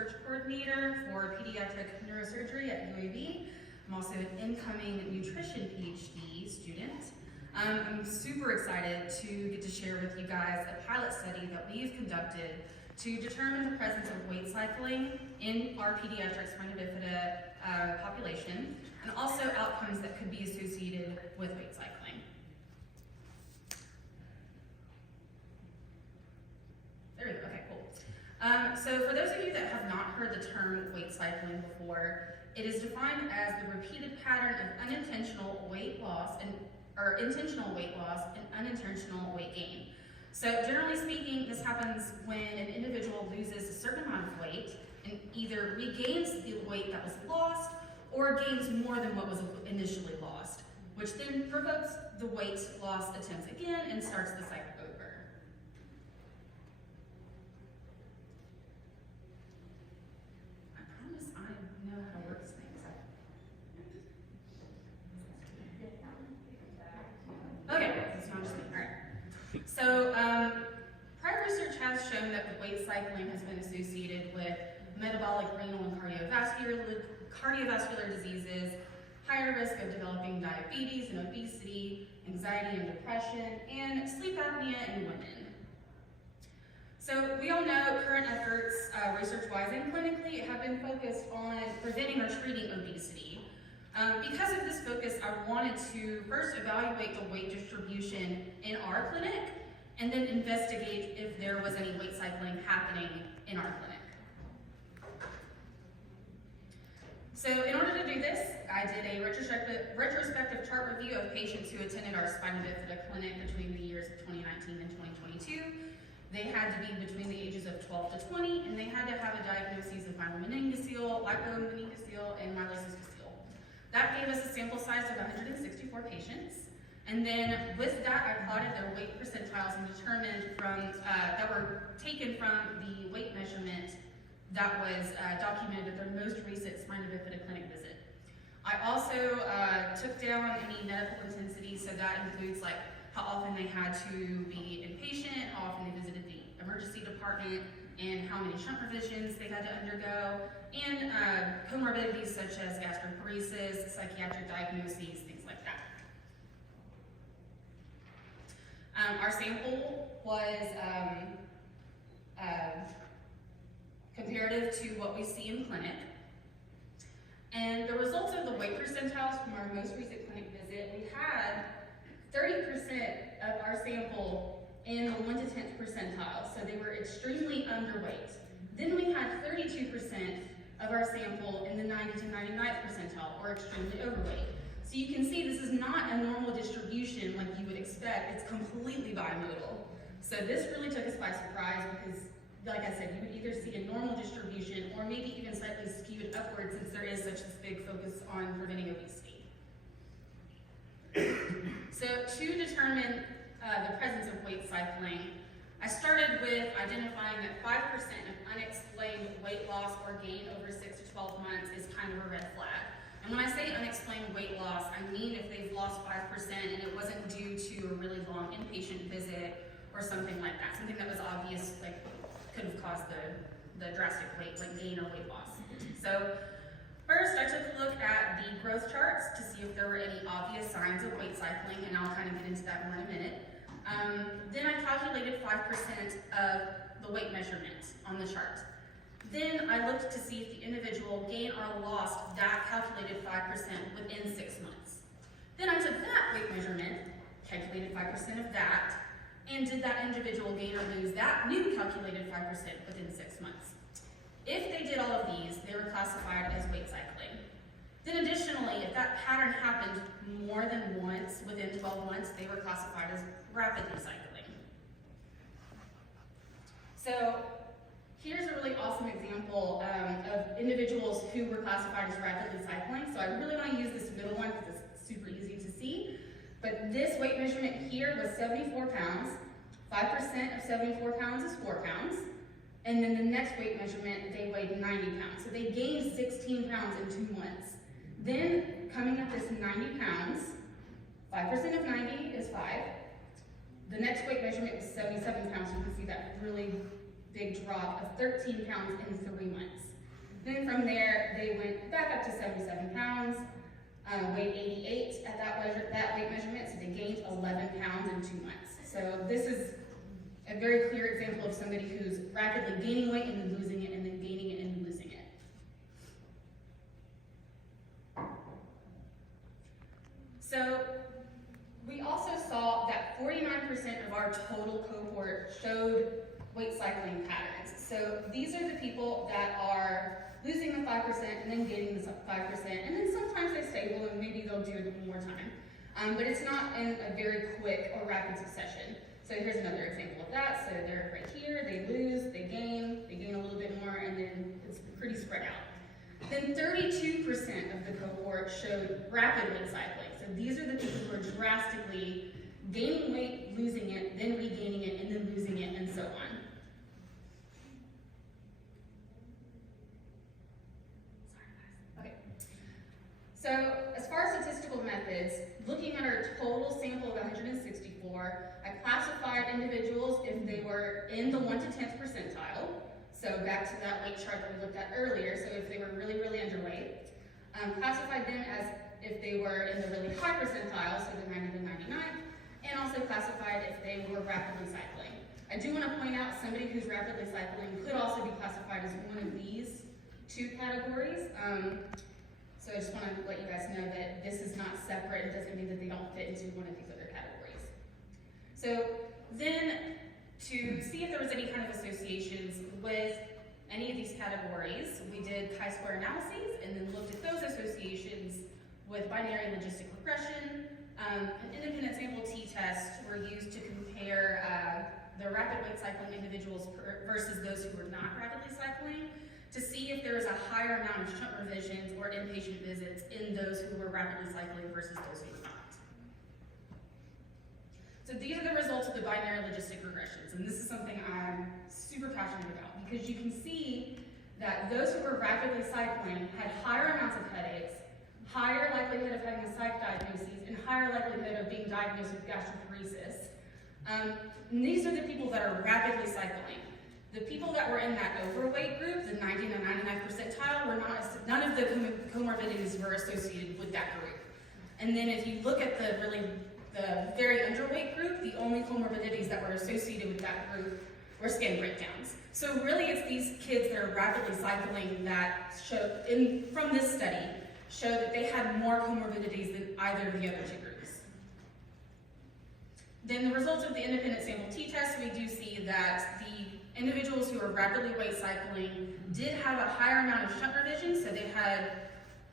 research coordinator for pediatric neurosurgery at UAB. I'm also an incoming nutrition PhD student. I'm super excited to get to share with you guys a pilot study that we've conducted to determine the presence of weight cycling in our pediatric spina bifida population, and also outcomes that could be associated with weight cycling. There we go, okay, cool. So for those of you that have not heard the term weight cycling before, it is defined as the repeated pattern of unintentional weight loss or intentional weight loss and unintentional weight gain. So generally speaking, this happens when an individual loses a certain amount of weight and either regains the weight that was lost or gains more than what was initially lost, which then provokes the weight loss attempts again and starts the cycle over. I promise I know how to work things. Okay, so I'm just all right. So prior research has shown that the weight cycling has been associated with metabolic, renal, and cardiovascular diseases, higher risk of developing diabetes and obesity, anxiety and depression, and sleep apnea in women. So we all know current efforts, research-wise and clinically, have been focused on preventing or treating obesity. Because of this focus, I wanted to first evaluate the weight distribution in our clinic and then investigate if there was any weight cycling happening in our clinic. So in order to do this, I did a retrospective chart review of patients who attended our spina bifida clinic between the years of 2019 and 2022. They had to be between the ages of 12 to 20, and they had to have a diagnosis of myelomeningocele, lipomeningocele, and myelofibrosis. That gave us a sample size of 164 patients. And then with that, I plotted their weight percentiles and determined that were taken from the weight measurement that was documented at their most recent spina bifida clinic visit. I also took down any medical intensity, so that includes like how often they had to be inpatient, how often they visited the emergency department, and how many shunt revisions they had to undergo, and comorbidities such as gastroparesis, psychiatric diagnoses, things like that. Our sample was comparative to what we see in clinic. And the results of the weight percentiles from our most recent clinic visit, we had 30% of our sample in the 1 to 10th percentile, so they were extremely underweight. Then we had 32% of our sample in the 90 to 99th percentile, or extremely overweight. So you can see this is not a normal distribution like you would expect, it's completely bimodal. So this really took us by surprise because, like I said, you would either see a normal distribution or maybe even slightly skewed upwards since there is such this big focus on preventing obesity. So to determine the presence of weight cycling, I started with identifying that 5% of unexplained weight loss or gain over 6 to 12 months is kind of a red flag. And when I say unexplained weight loss, I mean if they've lost 5% and it wasn't due to a really long inpatient visit or something like that, something that was obvious, like could have caused the drastic weight gain or weight loss. So first, I took a look at the growth charts to see if there were any obvious signs of weight cycling, and I'll kind of get into that more in a minute. Then I calculated 5% of the weight measurement on the chart. Then I looked to see if the individual gained or lost that calculated 5% within 6 months. Then I took that weight measurement, calculated 5% of that, and did that individual gain or lose that new calculated 5% within 6 months. If they did all of these, they were classified as weight cycling. Then additionally, if that pattern happened more than once within 12 months, they were classified as rapidly cycling. So here's a really awesome example of individuals who were classified as rapidly cycling. So I really want to use this middle one because it's super easy to see. But this weight measurement here was 74 pounds. 5% of 74 pounds is 4 pounds. And then the next weight measurement, they weighed 90 pounds. So they gained 16 pounds in 2 months. Then, coming up this 90 pounds, 5% of 90 is 5. The next weight measurement was 77 pounds. You can see that really big drop of 13 pounds in 3 months. Then from there, they went back up to 77 pounds, weighed 88 at that weight measurement, so they gained 11 pounds in 2 months. So this is a very clear example of somebody who's rapidly gaining weight and then losing it, and then gaining it and then losing it. So we also saw that 49% of our total cohort showed weight cycling patterns. So these are the people that are losing the 5% and then gaining the 5%, and then sometimes they stable and maybe they'll do it one more time. But it's not in a very quick or rapid succession. So here's another example of that. So they're right here, they lose, they gain a little bit more, and then it's pretty spread out. Then 32% of the cohort showed rapid weight cycling. So these are the people who are drastically gaining weight, losing it, then regaining it, and then losing it, and so on. So as far as statistical methods, looking at our total sample of 164, I classified individuals if they were in the 1 to 10th percentile, so back to that weight chart that we looked at earlier, so if they were really, really underweight. Classified them as if they were in the really high percentile, so the 90 to 99, and also classified if they were rapidly cycling. I do want to point out somebody who's rapidly cycling could also be classified as one of these two categories. So I just want to let you guys know that this is not separate. It doesn't mean that they don't fit into one of these other categories. So then, to see if there was any kind of associations with any of these categories, we did chi-square analyses and then looked at those associations with binary logistic regression. An independent sample t-tests were used to compare the rapid weight cycling individuals versus those who were not rapidly cycling, to see if there was a higher amount of shunt revisions or inpatient visits in those who were rapidly cycling versus those who were not. So these are the results of the binary logistic regressions, and this is something I'm super passionate about, because you can see that those who were rapidly cycling had higher amounts of headaches, higher likelihood of having a psych diagnosis, and higher likelihood of being diagnosed with gastroparesis. And these are the people that are rapidly cycling. The people that were in that overweight group, the 90 to 99 percentile, were not, none of the comorbidities were associated with that group. And then if you look at the very underweight group, the only comorbidities that were associated with that group were skin breakdowns. So really it's these kids that are rapidly cycling that show, from this study, show that they had more comorbidities than either of the other two groups. Then the results of the independent sample t-test, we do see that the individuals who were rapidly weight cycling did have a higher amount of shunt revisions, so they had,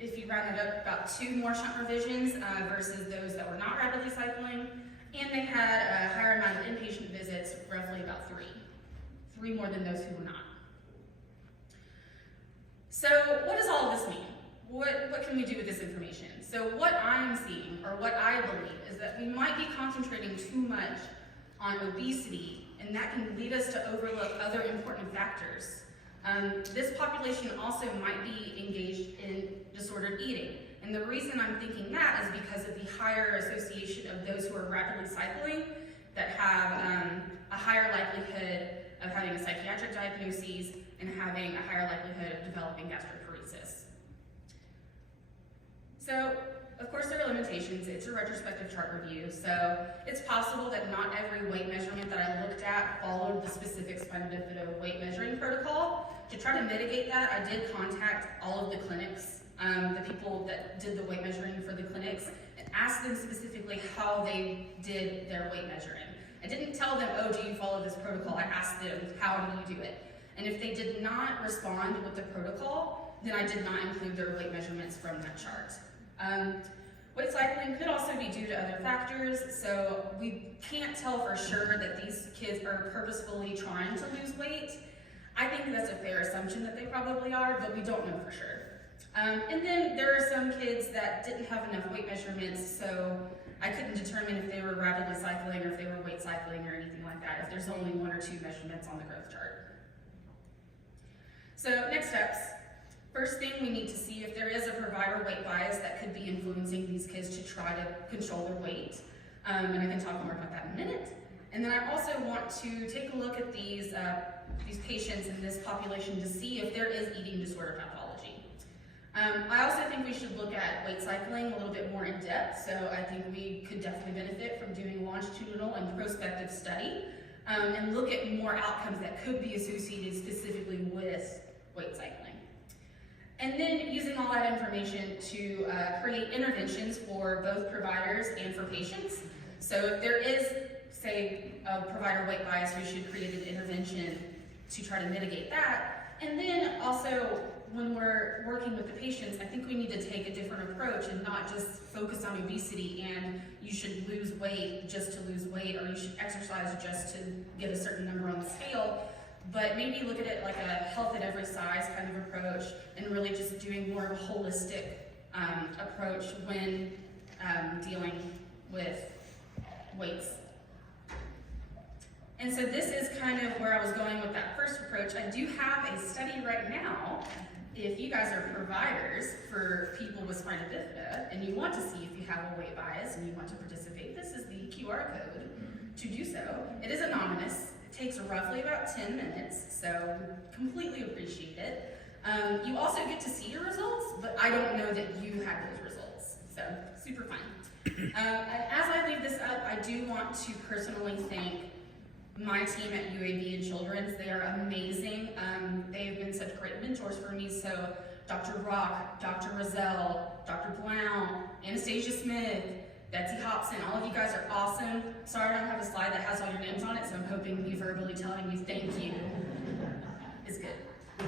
if you round it up, about 2 more shunt revisions versus those that were not rapidly cycling, and they had a higher amount of inpatient visits, roughly about 3 more than those who were not. So what does all of this mean? What can we do with this information? So what I'm seeing, or what I believe, is that we might be concentrating too much on obesity, and that can lead us to overlook other important factors. This population also might be engaged in disordered eating. And the reason I'm thinking that is because of the higher association of those who are rapidly cycling that have a higher likelihood of having a psychiatric diagnosis and having a higher likelihood of developing gastroparesis. So, of course, there are limitations. It's a retrospective chart review, so it's possible that not every weight measurement that I looked at followed the specific Spina Bifida weight measuring protocol. To try to mitigate that, I did contact all of the clinics, the people that did the weight measuring for the clinics, and asked them specifically how they did their weight measuring. I didn't tell them, oh, do you follow this protocol? I asked them, how do you do it? And if they did not respond with the protocol, then I did not include their weight measurements from that chart. Weight cycling could also be due to other factors, so we can't tell for sure that these kids are purposefully trying to lose weight. I think that's a fair assumption that they probably are, but we don't know for sure. And then there are some kids that didn't have enough weight measurements, so I couldn't determine if they were rapidly cycling or if they were weight cycling or anything like that, if there's only 1 or 2 measurements on the growth chart. So next steps. First thing, we need to see if there is a provider weight bias that could be influencing these kids to try to control their weight. And I can talk more about that in a minute. And then I also want to take a look at these these patients in this population to see if there is eating disorder pathology. I also think we should look at weight cycling a little bit more in depth, so I think we could definitely benefit from doing longitudinal and prospective study and look at more outcomes that could be associated specifically with weight cycling. And then using all that information to create interventions for both providers and for patients. So if there is, say, a provider weight bias, we should create an intervention to try to mitigate that. And then also, when we're working with the patients, I think we need to take a different approach and not just focus on obesity and you should lose weight just to lose weight, or you should exercise just to get a certain number on the scale, but maybe look at it like a health at every size kind of approach and really just doing more of a holistic approach when dealing with weights. And so this is kind of where I was going with that first approach. I do have a study right now. If you guys are providers for people with Spina Bifida and you want to see if you have a weight bias and you want to participate, this is the QR code to do so. It is anonymous. It takes roughly about 10 minutes, so completely appreciate it. You also get to see your results, but I don't know that you have those results, so super fun. And as I leave this up, I do want to personally thank my team at UAB and Children's. They are amazing. They have been such great mentors for me. So Dr. Rock, Dr. Rozelle, Dr. Blount, Anastasia Smith, Betsy Hobson, all of you guys are awesome. Sorry I don't have a slide that has all your names on it, so I'm hoping me verbally telling you thank you is good.